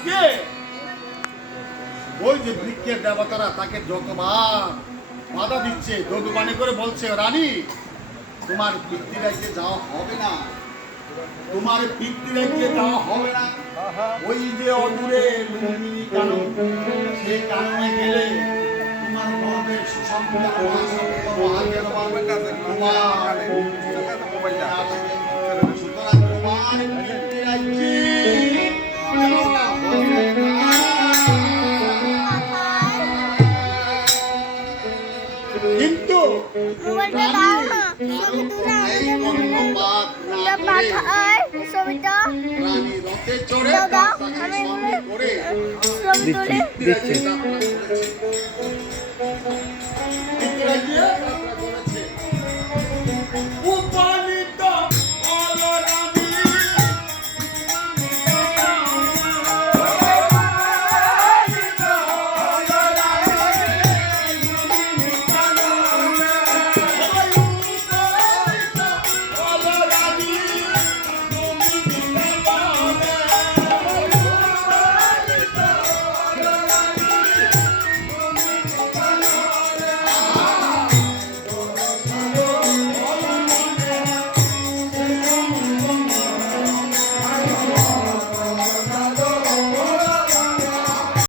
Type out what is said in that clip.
আজকে ওই যে বৃক্ষের দেবতারা তাকে যতবার বাধা দিচ্ছে, দোদুবানি করে বলছে, রানী তোমার পিতৃরাজ্যে যাওয়া হবে না, তোমার পিতৃরাজ্যে যাওয়া হবে না। ওই যে অদূরে লুম্বিনী কানন, সেই কাননে গেলে তোমার গর্বের সুসম্পন্ন সুতরাং তোমার পিতৃরাজ্যে কিন্তু রানী রথে চড়ে করে